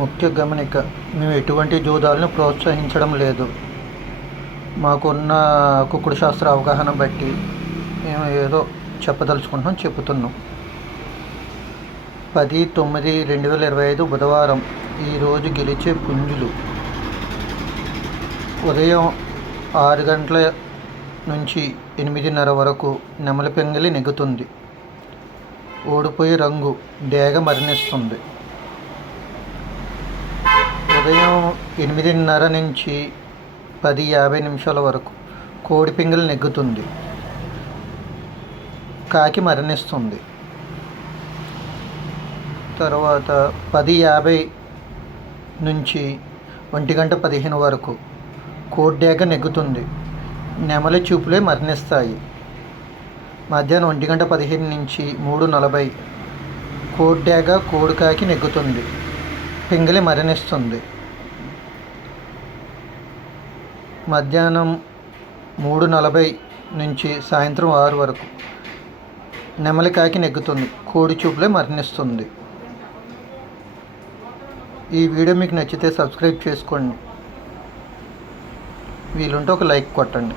ముఖ్య గమనిక: మేము ఎటువంటి జూదాలను ప్రోత్సహించడం లేదు. మాకున్న కుక్కుడు శాస్త్ర అవగాహన బట్టి మేము ఏదో చెప్పుతున్నాం. 10/9/2025 బుధవారం. ఈరోజు గెలిచే పుంజులు: ఉదయం 6 గంటల నుంచి 8:30 వరకు నెమలి పింగళి నెగ్గుతుంది. ఓడిపోయే రంగు డేగ మరణిస్తుంది. ఉదయం 8:30 నుంచి 10:50 వరకు కోడి పింగళి నెగ్గుతుంది. కాకి మరణిస్తుంది. తర్వాత 10:50 నుంచి 1:15 వరకు కోడ్డేగ నెగ్గుతుంది. నెమలి చూపులే మరణిస్తాయి. మధ్యాహ్నం 1:15 నుంచి 3:40 కోడ్డేగ కోడికాకి నెగ్గుతుంది. పింగళి మరణిస్తుంది. మధ్యాహ్నం 3:40 నుంచి సాయంత్రం 6 వరకు నెమలి కాకి నెగ్గుతుంది. కోడి చూపులే మరణిస్తుంది. ఈ వీడియో మీకు నచ్చితే సబ్స్క్రైబ్ చేసుకోండి. వీలుంటే ఒక లైక్ కొట్టండి.